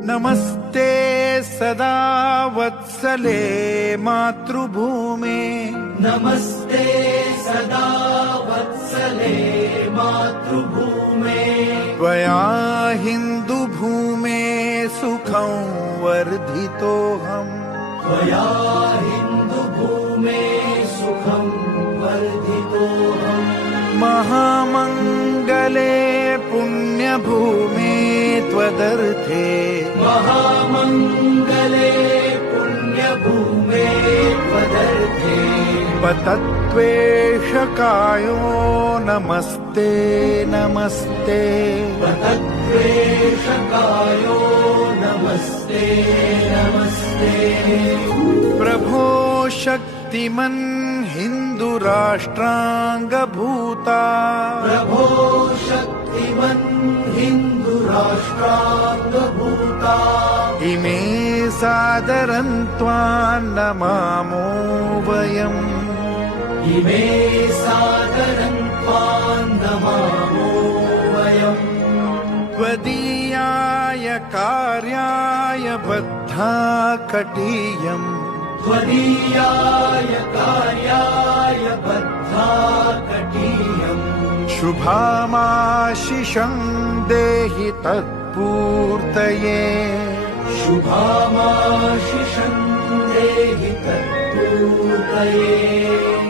नमस्ते सदा वत्सले मातृभूमे नमस्ते सदा वत्सले मातृभूमे त्वया हिन्दुभूमे सुखं वर्धितोऽहम् त्वया हिन्दुभूमे सुखं वर्धितोऽहम् महामङ्गले पुण्यभूमे त्वदर्थे महामङ्गले पुण्यभूमे त्वदर्थे पतत्वेषकायो नमस्ते नमस्ते पतत्वेषकायो नमस्ते नमस्ते प्रभो शक्तिमन् हिन्दुराष्ट्राङ्गभूता प्रभो शक्तिमन् हिन्दुराष्ट्राङ्गभूता इमे सादरं त्वां नमामो वयम् इमे सादरं त्वां नमामो वयम् त्वदीयाय कार्याय बद्धा कटीयम् त्वदीयाय कार्याय बद्धा कटीयम् शुभामाशिषं देहि तत्पूर्तये शुभामाशिषं देहि तत्पूर्तये